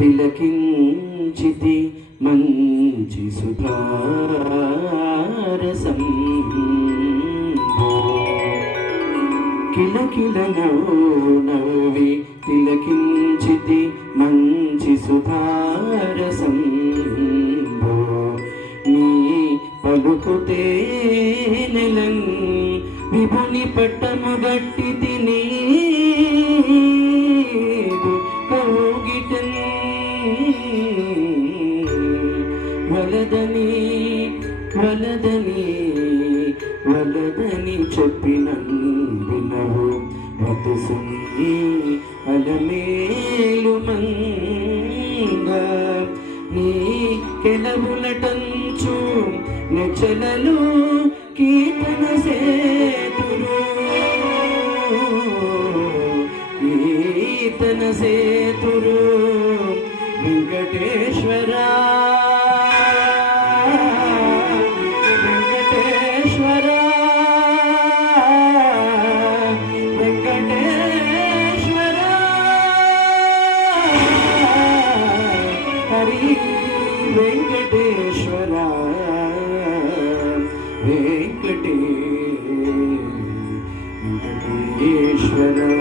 తిలకించితి మంచి సుధారసం కిలకిలలో నవ్వి తిలకించితి మంచి సుధారసం నీ పలుకుతే నెలన్ విభుని పట్టము గట్టి తిని కౌగిటన్ వలదని వలదని వలదని చెప్పినందునవు వతుసుని అలమేలు మంగ నీ కెలవులటంచు నెచలలు కీర్తన సేతురు కీర్తన సేతురు వెంకటేశ్వర వెంకటేశ్వర వెంకటేశ్వర హరి వెంకటేశ్వర వెంకటేశ్వర